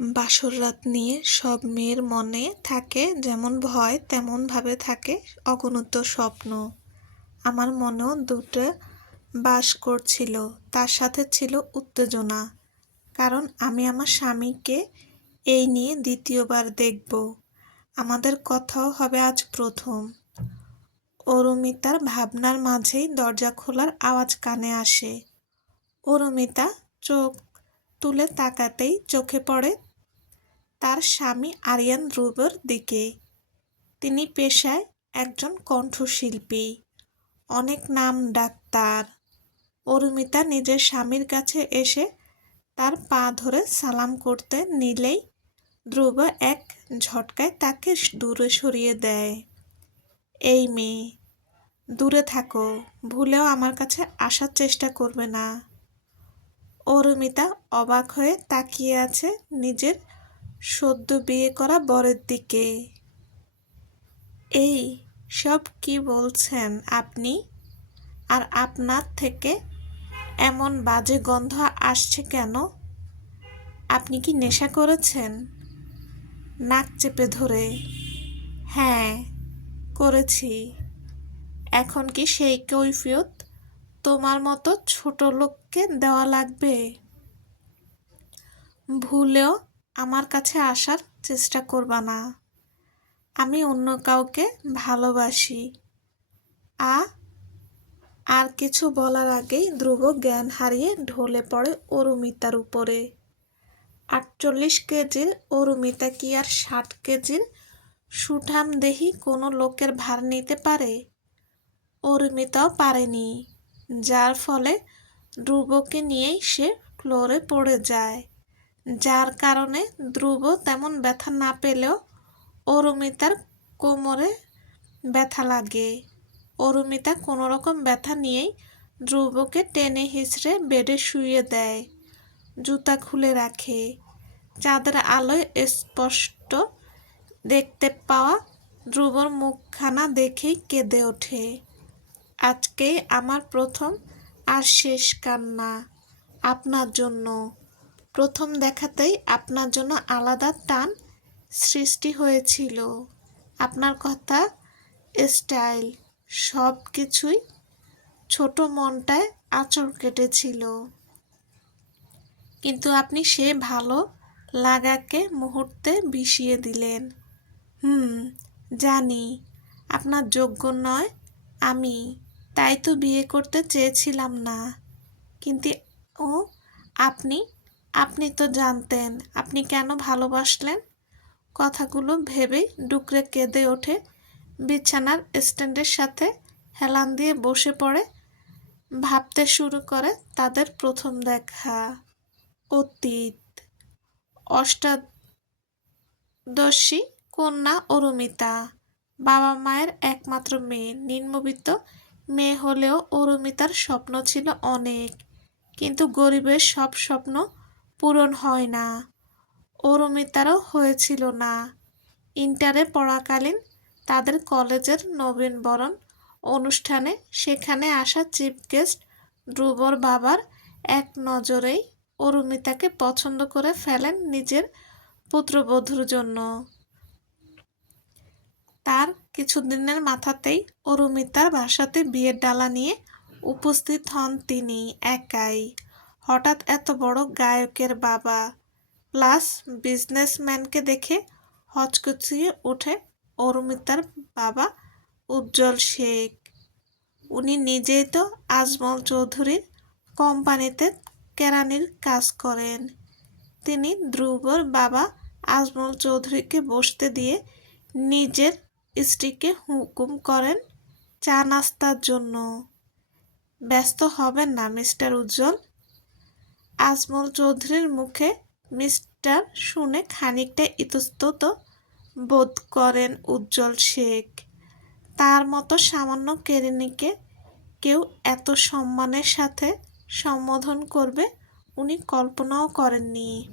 বাসর রাত নিয়ে সব মেয়ের মনে থাকে, যেমন ভয় তেমন ভাবে থাকে অগণিত স্বপ্ন। আমার মনেও দুটো বাস করছিল, তার সাথে ছিল উত্তেজনা। কারণ আমি আমার স্বামীকে এই নিয়ে দ্বিতীয়বার দেখব। আমাদের কথাও হবে আজ প্রথম। অরুমিতার ভাবনার মাঝেই দরজা খোলার আওয়াজ কানে আসে। অরুমিতা চোখ তুলে তাকাতেই চোখে পড়ে তার স্বামী আরিয়ান ধ্রুবর দিকে। তিনি পেশায় একজন কণ্ঠশিল্পী। অনেক নাম ডাক্তার। অরুমিতা নিজের স্বামীর কাছে এসে তার পা ধরে সালাম করতে নিলেই ধ্রুব এক ঝটকায় তাকে দূরে সরিয়ে দেয়। এই মেয়ে, দূরে থাকো, ভুলেও আমার কাছে আসার চেষ্টা করবে না। অরুমিতা অবাক হয়ে তাকিয়ে আছে নিজের সদ্য বিয়ে করা বরের দিকে। এই সব কি বলছেন আপনি? আর আপনার থেকে এমন বাজে গন্ধ আসছে কেন? আপনি কি নেশা করেছেন? নাক চেপে ধরে। হ্যাঁ করেছি। এখন কি সেই কৈফিয়ত তোমার মতো ছোট লোককে দেওয়া লাগবে? ভুলেও আমার কাছে আসার চেষ্টা করবা না। আমি অন্য কাউকে ভালোবাসি। আ, আর কিছু বলার আগেই ধ্রুব জ্ঞান হারিয়ে ঢলে পড়ে অরুমিতার উপরে। আটচল্লিশ কেজির অরুমিতা কি আর ষাট কেজির সুঠাম দেহি কোনো লোকের ভার নিতে পারে? অরুমিতাও পারেনি, যার ফলে ধ্রুবকে নিয়েই সে ফ্লোরে পড়ে যায়। যার কারণে ধ্রুব তেমন ব্যথা না পেলেও অরুমিতার কোমরে ব্যথা লাগে। অরুমিতা কোনো রকম ব্যথা নিয়েই ধ্রুবকে টেনে হিঁচড়ে বেডে শুয়ে দেয়, জুতা খুলে রাখে। চাঁদের আলোয় স্পষ্ট দেখতে পাওয়া ধ্রুবর মুখখানা দেখেই কেঁদে ওঠে। আজকে আমার প্রথম আর শেষ কান্না আপনার জন্য। প্রথম দেখাতেই আপনার জন্য আলাদা টান সৃষ্টি হয়েছিল। আপনার কথা, স্টাইল, সব কিছুই ছোট মনটায় আঁচড় কেটেছিল। কিন্তু আপনি সে ভালো লাগাকে মুহূর্তে ভিসিয়ে দিলেন। হুম, জানি, আপনার যোগ্য নয়, আমি, তাই তো বিয়ে করতে চেয়েছিলাম না। কিন্তু ও, আপনি আপনি তো জানতেন, আপনি কেন ভালোবাসলেন? কথাগুলো ভেবেই ডুকরে কেঁদে ওঠে বিছানার স্ট্যান্ডের সাথে, হেলান দিয়ে বসে পড়ে, ভাবতে শুরু করে তাদের প্রথম দেখা, অতীত। অষ্টাদশী কন্যা অরুমিতা, বাবা মায়ের একমাত্র মেয়ে, নিম্নবিত্ত মেয়ে হলেও অরুমিতার স্বপ্ন ছিল অনেক, কিন্তু গরিবের সব স্বপ্ন পূরণ হয় না। অরুমিতারও হয়েছিল না। ইন্টারে পড়াকালীন তাদের কলেজের নবীনবরণ অনুষ্ঠানে সেখানে আসা চিফ গেস্ট ধ্রুবর বাবার এক নজরেই অরুমিতাকে পছন্দ করে ফেলেন নিজের পুত্রবধূর জন্য। তার কিছুদিনের মাথাতেই অরুমিতার বাসাতে বিয়ের ডালা নিয়ে উপস্থিত হন তিনি একাই। হঠাৎ এত বড় গায়কের বাবা, প্লাস বিজনেসম্যানকে দেখে হচকচিয়ে ওঠে অরুমিতার বাবা উজ্জ্বল শেখ। উনি নিজেই তো আজমল চৌধুরীর কোম্পানিতে কেরানির কাজ করেন। তিনি ধ্রুবর বাবা আজমল চৌধুরীকে বসতে দিয়ে নিজের স্ত্রীকে হুকুম করেন চা নাস্তার জন্য। ব্যস্ত হবেন না, মিস্টার উজ্জ্বল। আজমল চৌধুরীর মুখে মিস্টার শুনে খানিকটা ইতস্তত বোধ করেন উজ্জ্বল শেখ। তার মতো সামান্য কেরিনিকে কেউ এত সম্মানের সাথে সম্বোধন করবে উনি কল্পনাও করেননি।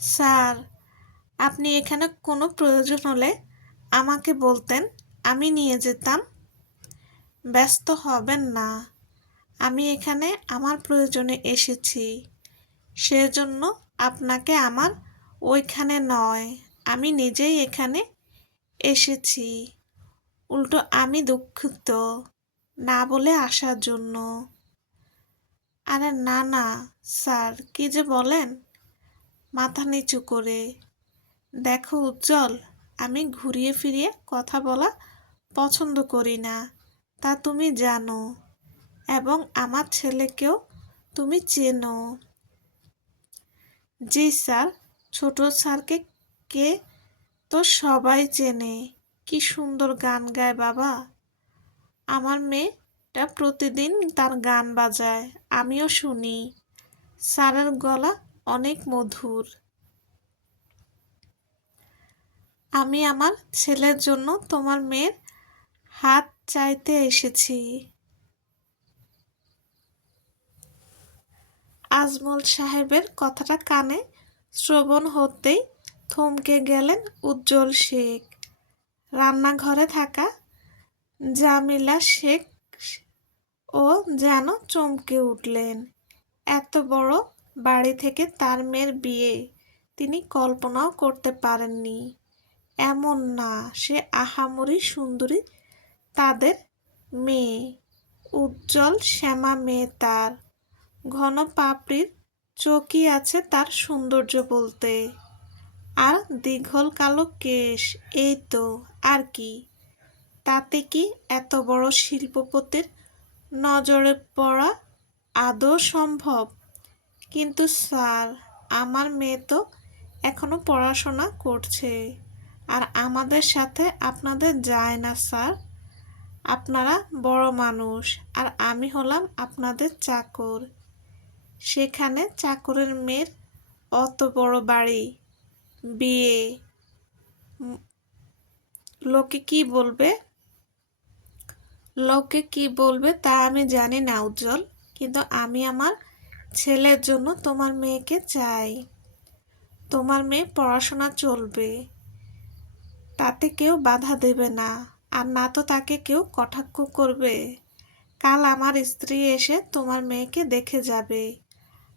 স্যার, আপনি এখানে কোনো প্রয়োজন হলে আমাকে বলতেন, আমি নিয়ে যেতাম। ব্যস্ত হবেন না। আমি এখানে আমার প্রয়োজনে এসেছি। সেজন্য আপনাকে আমার ওইখানে নয়, আমি নিজেই এখানে এসেছি। উল্টো আমি দুঃখিত, না বলে আসার জন্য। আরে না না, স্যার, কি যে বলেন? মাথা নিচু করে। দেখো উজ্জ্বল, আমি ঘুরিয়ে ফিরিয়ে কথা বলা পছন্দ করি না। তা তুমি জানো। এবং আমার ছেলেকেও তুমি চেনো। জি স্যার, ছোট স্যারকে কে তো সবাই চেনে। কি সুন্দর গান গায় বাবা। আমার মেয়েটা প্রতিদিন তার গান বাজায়, আমিও শুনি। স্যারের গলা অনেক মধুর। আমি আমার ছেলের জন্য তোমার মেয়ের হাত চাইতে এসেছি। আজমল সাহেবের কথাটা কানে শ্রবণ হতেই থমকে গেলেন উজ্জ্বল শেখ। রান্নাঘরে থাকা জামিলা শেখ ও যেন চমকে উঠলেন। এত বড় বাড়ি থেকে তার মেয়ের বিয়ে, তিনি কল্পনাও করতে পারেননি। এমন না, সে আহামরি সুন্দরী তাদের মেয়ে, উজ্জ্বল শ্যামা মেয়ে তার। ঘন পাপড়ির চোখই আছে তার সৌন্দর্য বলতে। আর দীঘল কালো কেশ, এই তো, আর কি? তাতে কি এত বড় শিল্পপতির নজরে পড়া আদৌ সম্ভব? কিন্তু স্যার, আমার মেয়ে তো এখনও পড়াশোনা করছে। আর আমাদের সাথে আপনাদের যায় না, স্যার। আপনারা বড় মানুষ, আর আমি হলাম আপনাদের চাকর। সেখানে চাকরের মেয়ের অত বড় বাড়ি, বিয়ে। লোকে কি বলবে? লোকে কি বলবে তা আমি জানি না, উজ্জ্বল। কিন্তু আমি আমার ছেলের জন্য তোমার মেয়েকে চাই। তোমার মেয়ে পড়াশোনা চলবে। তাতে কেউ বাধা দেবে না। আর না তো তাকে কেউ কটাক্ষ করবে। কাল আমার স্ত্রী এসে তোমার মেয়েকে দেখে যাবে।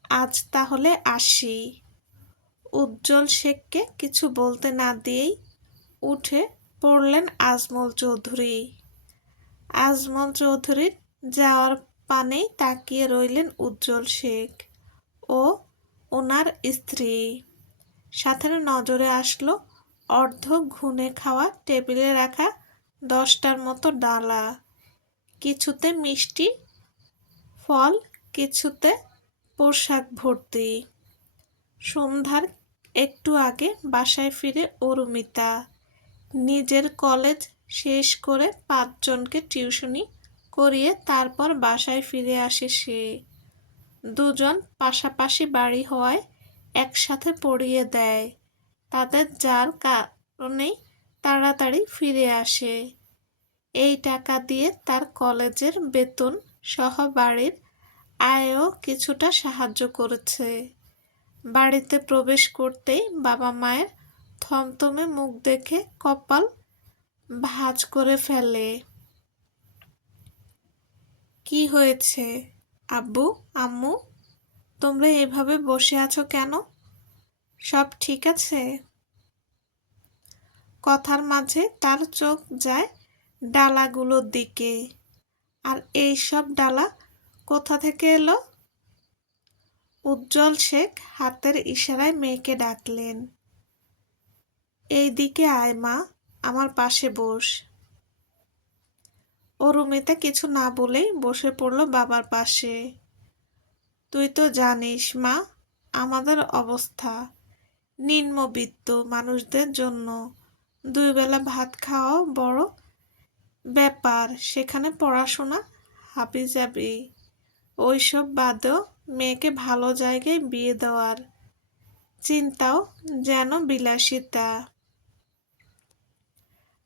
আজ তাহলে আসি। উজ্জ্বল শেখকে কিছু বলতে না দিয়েই উঠে পড়লেন আজমল চৌধুরী। আজমল চৌধুরীর যাওয়ার পানেই তাকিয়ে রইলেন উজ্জ্বল শেখ ও ওনার স্ত্রী। সাথে নজরে আসলো অর্ধ ঘুনে খাওয়া টেবিলে রাখা দশটার মতো ডালা। কিছুতে মিষ্টি, ফল, কিছুতে পোশাক ভর্তি। সন্ধ্যার একটু আগে বাসায় ফিরে অরুমিতা নিজের কলেজ শেষ করে পাঁচজনকে টিউশনি করিয়ে তারপর বাসায় ফিরে আসে সে। দুজন পাশাপাশি বাড়ি হওয়ায় একসাথে পড়িয়ে দেয়। তাদের যার কারণেই তাড়াতাড়ি ফিরে আসে। এই টাকা দিয়ে তার কলেজের বেতন সহ বাড়ির আয়ও কিছুটা সাহায্য করেছে। বাড়িতে প্রবেশ করতেই বাবা মায়ের থমথমে মুখ দেখে কপাল ভাজ করে ফেলে। কি হয়েছে? আব্বু, আম্মু, তোমরা এভাবে বসে আছো কেন? সব ঠিক আছে? কথার মাঝে তার চোখ যায় ডালাগুলোর দিকে। আর এই সব ডালা কোথা থেকে এলো? উজ্জ্বল শেখ হাতের ইশারায় মেয়েকে ডাকলেন। এই দিকে আয় মা, আমার পাশে বস। অরুমিতা কিছু না বলেই বসে পড়ল বাবার পাশে। তুই তো জানিস মা, আমাদের অবস্থা। নিম্নবিত্ত মানুষদের জন্য দুই বেলা ভাত খাওয়া বড় ব্যাপার, সেখানে পড়াশোনা হাবি যাবে ওইসব বাদেও মেয়েকে ভালো জায়গায় বিয়ে দেওয়ার চিন্তাও যেন বিলাসিতা।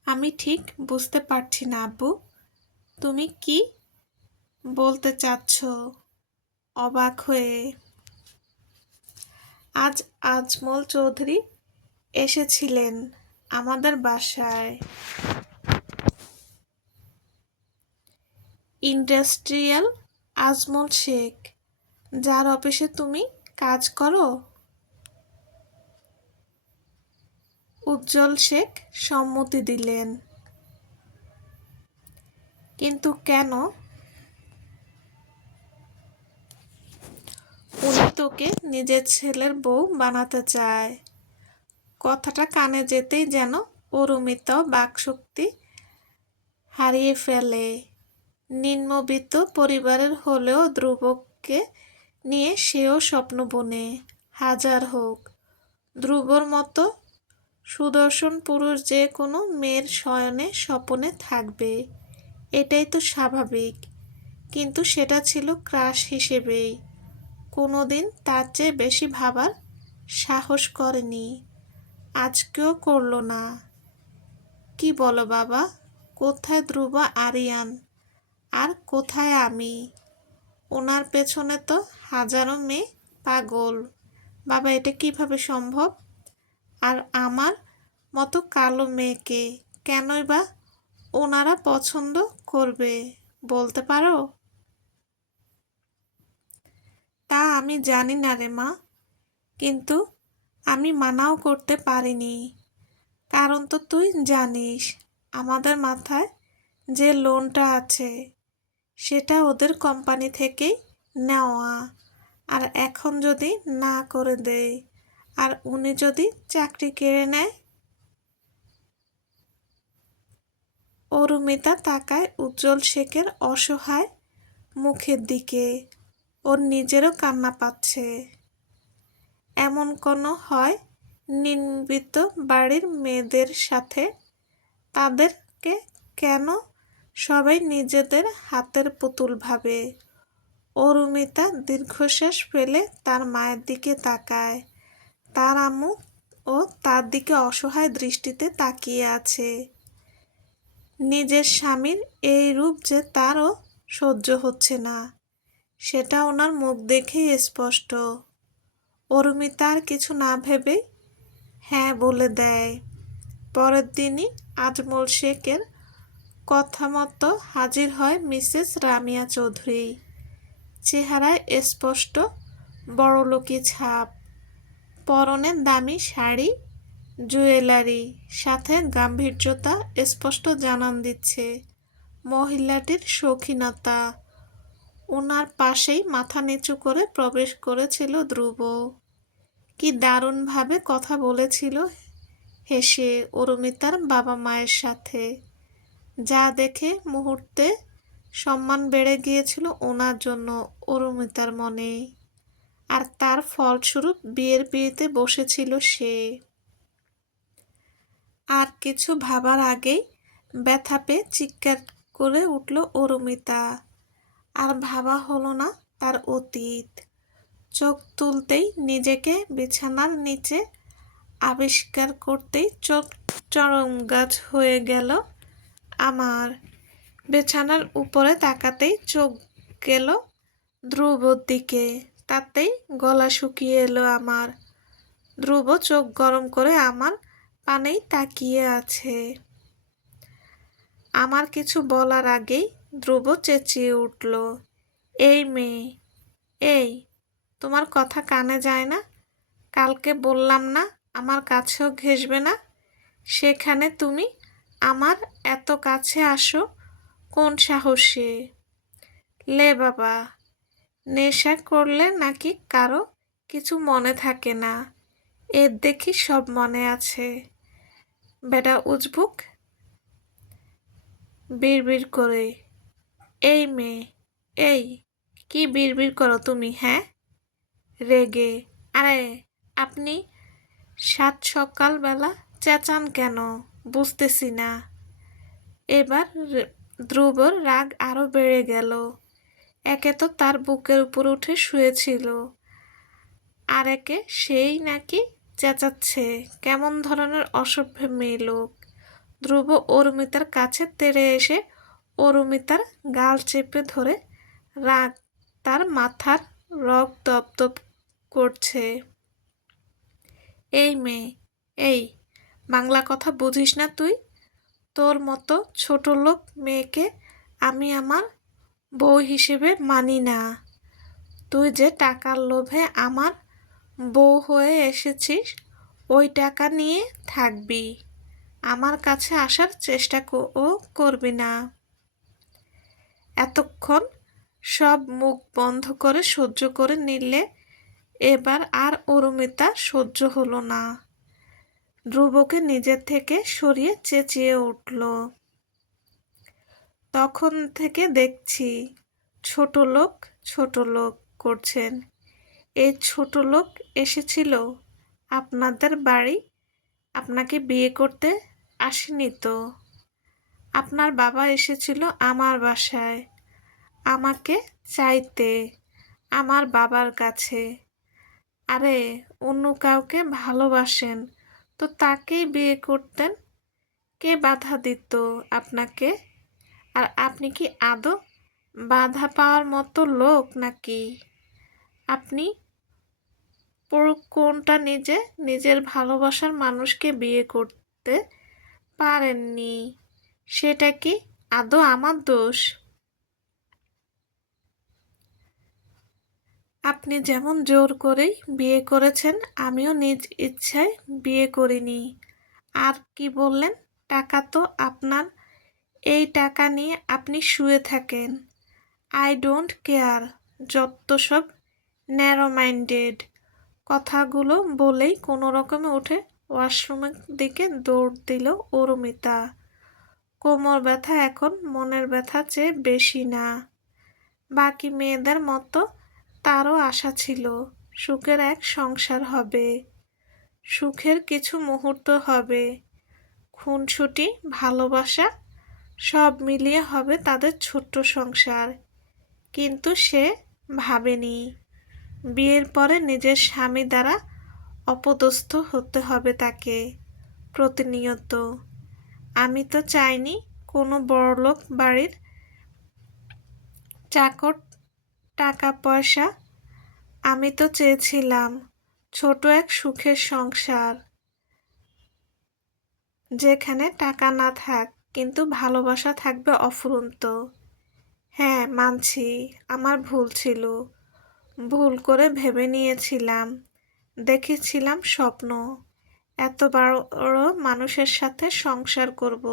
আমি ঠিক বুঝতে পারছি না, আব্বু। তুমি কি বলতে চাচ্ছ? অবাক হয়ে। আজ আজমল চৌধুরী এসেছিলেন আমাদের বাসায়। ইন্ডাস্ট্রিয়াল আজমল শেখ। যার অফিসে তুমি কাজ করো? উজ্জ্বল শেখ সম্মতি দিলেন। কিন্তু কেন? উনি তোকে নিজের ছেলের বউ বানাতে চায়। কথাটা কানে যেতেই যেন অরুমিতাও বাকশক্তি হারিয়ে ফেলে। নিম্নবিত্ত পরিবারের হলেও ধ্রুবকে নিয়ে সেও স্বপ্ন বনে। হাজার হোক। ধ্রুবর মতো সুদর্শন পুরুষ যে কোনো মেয়ের শয়নে স্বপনে থাকবে, এটাই তো স্বাভাবিক। কিন্তু সেটা ছিল ক্রাশ হিসেবেই। কোনো দিন তার চেয়ে বেশি ভাবার সাহস করেনি। আজকেও করল না। কি বলো বাবা, কোথায় ধ্রুব আরিয়ান? আর কোথায় আমি? ওনার পেছনে তো হাজারো মেয়ে পাগল। বাবা, এটা কীভাবে সম্ভব? আর আমার মতো কালো মেয়েকে কেনই বা ওনারা পছন্দ করবে, বলতে পারো? তা আমি জানি না রে মা, কিন্তু আমি মানাও করতে পারিনি। কারণ তো তুই জানিস, আমাদের মাথায় যে লোনটা আছে সেটা ওদের কোম্পানি থেকেই নেওয়া। আর এখন যদি না করে দেয়, আর উনি যদি চাকরি কেড়ে নেয়? অরুমিতা তাকায় উজ্জ্বল শেখের অসহায় মুখের দিকে। ওর নিজেরও কান্না পাচ্ছে। এমন কোনো হয় নির্মিত বাড়ির মেয়েদের সাথে? তাদেরকে কেন সবাই নিজেদের হাতের পুতুল ভাবে। অরুমিতা দীর্ঘশ্বাস ফেলে তার মায়ের দিকে তাকায়। তার আম্মু ও তার দিকে অসহায় দৃষ্টিতে তাকিয়ে আছে। নিজের স্বামীর এই রূপ যে তারও সহ্য হচ্ছে না। সেটা ওনার মুখ দেখেই স্পষ্ট। অরুমিতা আর কিছু না ভেবে হ্যাঁ বলে দেয়। পরের দিনই আজমল শেখের কথা মতো হাজির হয় মিসেস রামিয়া চৌধুরী। চেহারায় স্পষ্ট বড়লোকি ছাপ, পরনে দামি শাড়ি, জুয়েলারি, সাথে গাম্ভীর্যতা স্পষ্ট জানান দিচ্ছে। মহিলাটির শৌখিনতা ওনার পাশেই মাথা নিচু করে প্রবেশ করেছিল ধ্রুব। কি দারুণভাবে কথা বলেছিল হেসে অরুমিতার বাবা মায়ের সাথে। যা দেখে মুহূর্তে সম্মান বেড়ে গিয়েছিল ওনার জন্য অরুমিতার মনে। আর তার ফলস্বরূপ বিয়ের বিয়েতে বসেছিল সে। আর কিছু ভাবার আগেই ব্যথা পেয়ে চিৎকার করে উঠল অরুমিতা। আর ভাবা হলো না তার অতীত। চোখ তুলতেই নিজেকে বিছানার নিচে আবিষ্কার করতেই চোখ চরম গাছ হয়ে গেল আমার বিছানার উপরে তাকাতেই চোখ গেল ধ্রুবর দিকে। তাতেই গলা শুকিয়ে এলো আমার। ধ্রুব চোখ গরম করে আমার পানেই তাকিয়ে আছে। আমার কিছু বলার আগেই ধ্রুব চেঁচিয়ে উঠল, এই মেয়ে, এই, তোমার কথা কানে যায় না? কালকে বললাম না আমার কাছেও ঘেসবে না? সেখানে তুমি আমার এত কাছে আসো, কোন সাহসে? লে বাবা, নেশা করলে নাকি কারও কিছু মনে থাকে না। এর দেখি সব মনে আছে। বেটা উজবুক? বিড়বিড় করে। এই মেয়ে, এই, কি বিড়বিড় করো তুমি হ্যাঁ? রেগে। আরে, আপনি সাত সকালবেলা চেঁচান কেন? বুঝতেছি না। এবার ধ্রুবর রাগ আরও বেড়ে গেল। একে তো তার বুকের উপর উঠে শুয়েছিল। আর একে সেই নাকি চেঁচাচ্ছে। কেমন ধরনের অসভ্য মেয়ে লোক। ধ্রুব অরুমিতার কাছে তেড়ে এসে অরুমিতার গাল চেপে ধরে রাগ তার মাথার রগ দপদপ করছে। এই মেয়ে, এই বাংলা কথা বুঝিস না তুই? তোর মতো ছোট লোক মেয়েকে আমি আমার বউ হিসেবে মানি না। তুই যে টাকার লোভে আমার বউ হয়ে এসেছিস, ওই টাকা নিয়ে থাকবি। আমার কাছে আসার চেষ্টা ও করবি না। এতক্ষণ সব মুখ বন্ধ করে সহ্য করে নিলে এবার আর অরুমিতা সহ্য হলো না। ধ্রুবকে নিজের থেকে সরিয়ে চেঁচিয়ে উঠল। তখন থেকে দেখছি, ছোট লোক ছোট লোক করছেন। এই ছোট লোক এসেছিল আপনাদের বাড়ি। আপনাকে বিয়ে করতে আসেনি তো। আপনার বাবা এসেছিল আমার বাসায়। আমাকে চাইতে, আমার বাবার কাছে। আরে, অন্য কাউকে ভালোবাসেন। তো তাকেই বিয়ে করতেন। কে বাধা দিত আপনাকে? আর আপনি কি আদৌ বাধা পাওয়ার মতো লোক নাকি? আপনি কোনটা নিজে, নিজের ভালোবাসার মানুষকে বিয়ে করতে পারেননি? সেটা কি আদৌ আমার দোষ? আপনি যেমন জোর করেই বিয়ে করেছেন, আমিও নিজ ইচ্ছায় বিয়ে করিনি। আর কি বললেন? টাকা তো আপনার। এই টাকা নিয়ে আপনি শুয়ে থাকেন। আই ডোন্ট কেয়ার, যত সব ন্যারো মাইন্ডেড কথাগুলো বলেই কোনো রকমে উঠে ওয়াশরুমের দিকে দৌড় দিল অরুমিতা। কোমর ব্যথা এখন মনের ব্যথা চেয়ে বেশি না। বাকি মেয়েদের মতো তারও আশা ছিল সুখের এক সংসার হবে। সুখের কিছু মুহূর্ত হবে। খুনছুটি ভালোবাসা, সব মিলিয়ে হবে তাদের ছোট্ট সংসার। কিন্তু সে ভাবেনি। বিয়ের পরে নিজের স্বামী দ্বারা অপদস্থ হতে হবে তাকে প্রতিনিয়ত। আমি তো চাইনি কোনো বড়লোক বাড়ির চাকর টাকা পয়সা আমি তো চেয়েছিলাম ছোট এক সুখের সংসার যেখানে টাকা না থাক, কিন্তু ভালোবাসা থাকবে অফুরন্ত। হ্যাঁ মানছি, আমার ভুল ছিল। ভুল করে ভেবে নিয়েছিলাম, দেখেছিলাম স্বপ্ন। এত বড় মানুষের সাথে সংসার করব,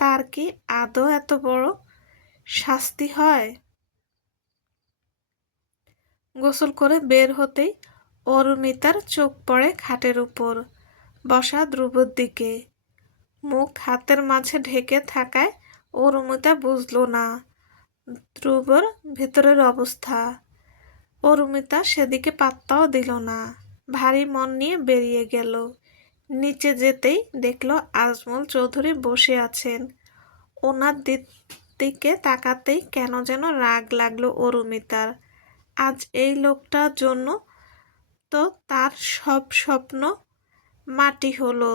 তার কি আদৌ এত বড় শাস্তি হয়? গোসল করে বের হতেই অরুমিতার চোখ পড়ে খাটের উপর। বসা ধ্রুবর দিকে। মুখ হাতের মাঝে ঢেকে থাকায় অরুমিতা বুঝল না ধ্রুবর ভেতরের অবস্থা। অরুমিতা সেদিকে পাত্তাও দিল না। ভারী মন নিয়ে বেরিয়ে গেল। নিচে যেতেই দেখল আজমল চৌধুরী বসে আছেন। ওনার দিক দিকে তাকাতেই কেন যেন রাগ লাগল অরুমিতার আজ এই লোকটার জন্য তো তার সব স্বপ্ন মাটি হলো।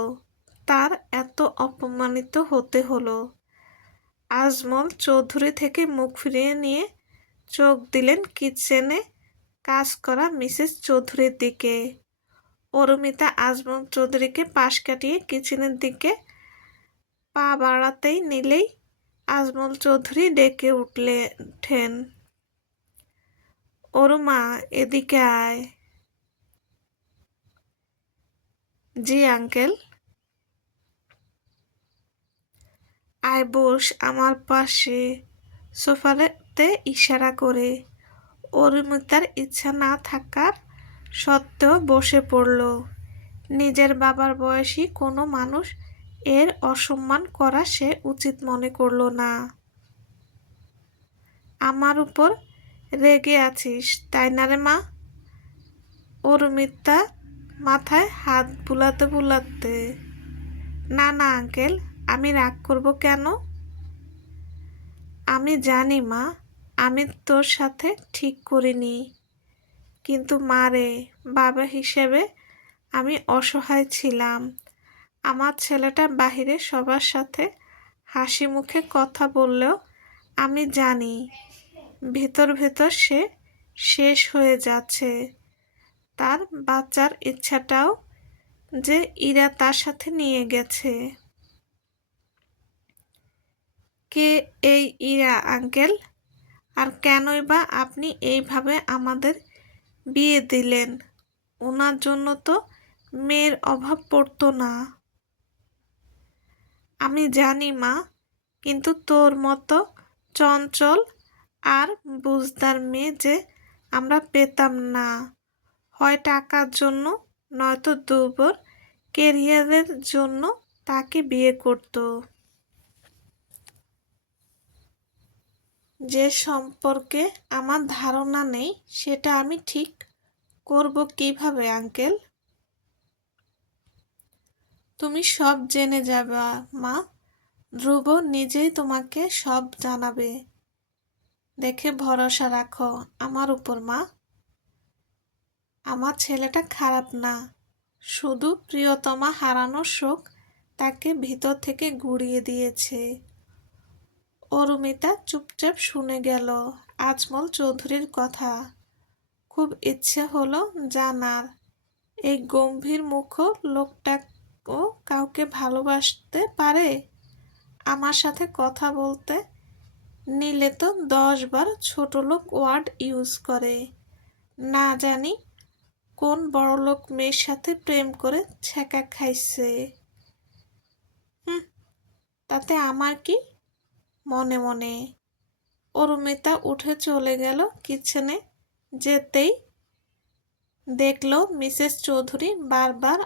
তার এত অপমানিত হতে হলো। আজমল চৌধুরী থেকে মুখ ফিরিয়ে নিয়ে চোখ দিলেন কিচেনে কাজ করা মিসেস চৌধুরীর দিকে। অরুমিতা আজমল চৌধুরীকে পাশ কাটিয়ে কিচেনের দিকে পা বাড়াতেই নিলেই আজমল চৌধুরী ডেকে উঠলে উঠেন ওরমা এদিকে আয়। জি, আঙ্কেল। আয় বস আমার পাশে। সোফাতে ইশারা করে। অরুমিতার ইচ্ছা না থাকার সত্ত্বেও বসে পড়ল। নিজের বাবার বয়সী কোনো মানুষ এর অসম্মান করা সে উচিত মনে করল না। আমার উপর রেগে আছিস, তাই না রে মা? অরুমিতা মাথায় হাত বুলাতে বুলাতে, না না আঙ্কেল, আমি রাগ করব কেন? আমি জানি মা, আমি তোর সাথে ঠিক করিনি। কিন্তু মারে বাবা হিসেবে আমি অসহায় ছিলাম। আমার ছেলেটা বাহিরে সবার সাথে হাসি মুখে কথা বললেও আমি জানি ভেতর ভেতর সে শেষ হয়ে যাচ্ছে। তার বাচ্চার ইচ্ছাটাও যে ইরা তার সাথে নিয়ে গেছে। কে এই ইরা আঙ্কেল? আর কেনই বা আপনি এইভাবে আমাদের বিয়ে দিলেন? ওনার জন্য তো মেয়ের অভাব পড়তো না। আমি জানি মা, কিন্তু তোর মতো চঞ্চল আর বুঝদার মেয়ে যে আমরা পেতাম না। হয় টাকার জন্য, নয়তো দুর্বল কেরিয়ারের জন্য তাকে বিয়ে করতো। যে সম্পর্কে আমার ধারণা নেই, সেটা আমি ঠিক করব কীভাবে, আঙ্কেল? তুমি সব জেনে যাবে, মা। ধ্রুব নিজেই তোমাকে সব জানাবে। দেখে ভরসা রাখো, আমার উপর মা। আমার ছেলেটা খারাপ না, শুধু প্রিয়তমা হারানোর শোক তাকে ভিতর থেকে গুড়িয়ে দিয়েছে। অরুমিতা চুপচাপ শুনে গেল আজমল চৌধুরীর কথা। খুব ইচ্ছে হলো জানার, এই গম্ভীর মুখ লোকটাও কাউকে ভালোবাসতে পারে? আমার সাথে কথা বলতে নিলে তো দশ বার ছোট লোক ওয়ার্ড ইউজ করে। না জানি কোন বড়লোক মেয়ের সাথে প্রেম করে ছ্যাঁকা খাইছে। হুম, তাতে আমার কি মনে মনে? অরুমিতা উঠে চলে গেল কিচেনে, যেতেই দেখল মিসেস চৌধুরী বারবার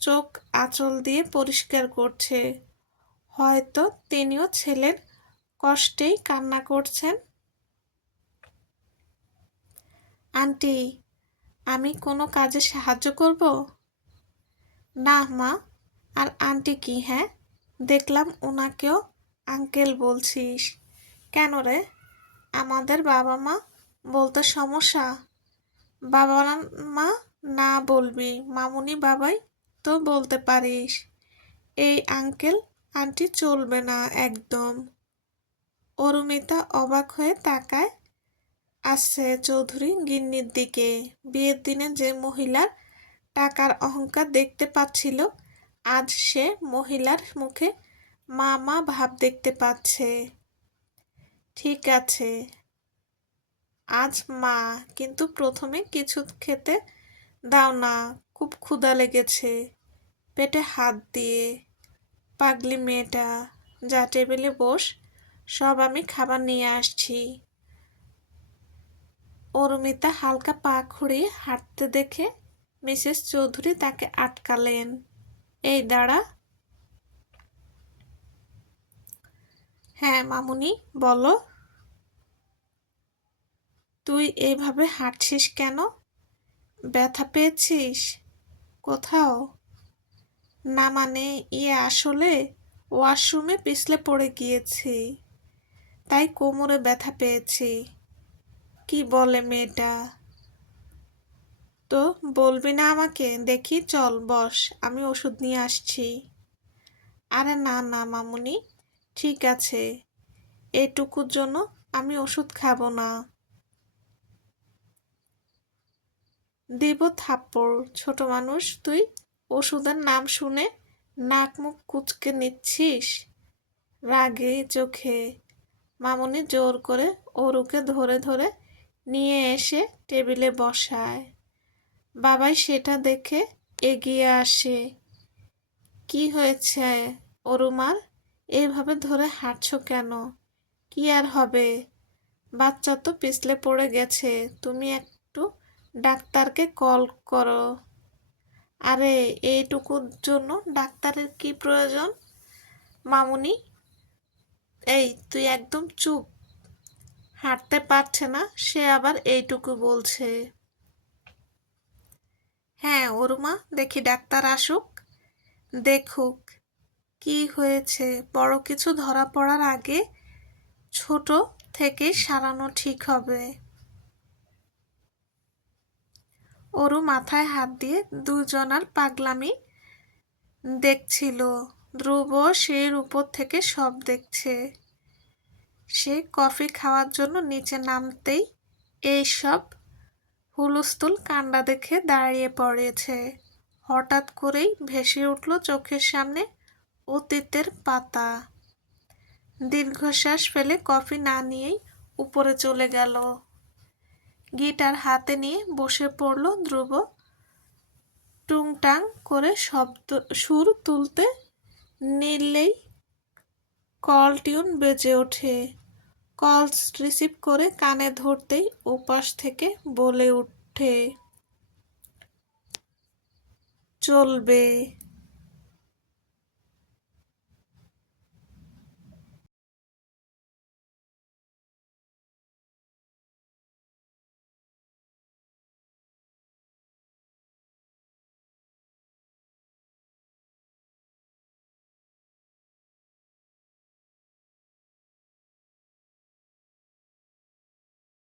চোখ আঁচল দিয়ে পরিষ্কার করছে। হয়তো তিনিও ছেলের কষ্টেই কান্না করছেন? আন্টি, আমি কোনো কাজে সাহায্য করব? না, মা। আর আন্টি কি হ্যাঁ? দেখলাম ওনাকেও আঙ্কেল বলছিস। কেন রে? আমাদের বাবা মা বলতে সমস্যা? বাবা মা না বলবি, মামুনি বাবাই তো বলতে পারিস। এই আঙ্কেল, আন্টি চলবে না একদম। অরুমিতা অবাক হয়ে তাকায়। আসছে চৌধুরী গিন্নির দিকে। বিয়ের দিনে যে মহিলার টাকার অহংকার দেখতে পাচ্ছিল, আজ সে মহিলার মুখে মা মা ভাব দেখতে পাচ্ছে। ঠিক আছে, আজ মা, কিন্তু প্রথমে কিছু খেতে দাও না, খুব ক্ষুধা লেগেছে। পেটে হাত দিয়ে, পাগলি মেয়েটা, যা টেবিলে বস সব আমি খাবার নিয়ে আসছি। অরুমিতা হালকা পা খুঁড়িয়ে হাঁটতে দেখে মিসেস চৌধুরী তাকে আটকালেন। এই দাঁড়া। হ্যাঁ মামুনি, বলো। তুই এইভাবে হাঁটছিস কেন? ব্যথা পেয়েছিস? কোথাও? না মানে ইয়ে আসলে ওয়াশরুমে পিছলে পড়ে গিয়েছি। তাই কোমরে ব্যথা পেয়েছি। কি বলে মেয়েটা? তো বলবি না আমাকে? দেখি, চল, বস, আমি ওষুধ নিয়ে আসছি। আরে না না, মামুনি, ঠিক আছে, এটুকুর জন্য আমি ওষুধ খাব না। দেব থাপ্পড়, ছোট মানুষ, তুই ওষুধের নাম শুনে নাক মুখ কুচকে নিচ্ছিস? রাগে, চোখে মামনি জোর করে ওরুকে ধরে ধরে নিয়ে এসে টেবিলে বসায়। বাবাই সেটা দেখে এগিয়ে আসে। কি হয়েছে অরুমার এইভাবে ধরে হাঁটছ কেন? কি আর হবে? বাচ্চা তো পিছলে পড়ে গেছে, তুমি একটু ডাক্তারকে কল করো। আরে, এইটুকুর জন্য ডাক্তারের কি প্রয়োজন? মামুনি এই, তুই একদম চুপ। হাঁটতে পারছে না, সে আবার এইটুকু বলছে। হ্যাঁ ওরমা দেখি ডাক্তার আসুক। দেখুক, কি হয়েছে? বড় কিছু ধরা পড়ার আগে ছোট থেকে সারানো ঠিক হবে। ওরু মাথায় হাত দিয়ে দুজনার পাগলামি দেখছিল। ধ্রুব সেই উপর থেকে সব দেখছে। সে কফি খাওয়ার জন্য নিচে নামতেই এই সব হুলস্থুল কাণ্ডা দেখে দাঁড়িয়ে পড়েছে। হঠাৎ করেই ভেসে উঠল চোখের সামনে অতীতের পাতা। দীর্ঘশ্বাস ফেলে কফি না নিয়েই উপরে চলে গেল। গিটার হাতে নিয়ে বসে পড়ল ধ্রুব। টুং টাং করে শব্দ, সুর তুলতে নিলেই কল টিউন বেজে ওঠে। কল রিসিভ করে কানে ধরতেই ওপাশ থেকে বলে উঠে চলবে।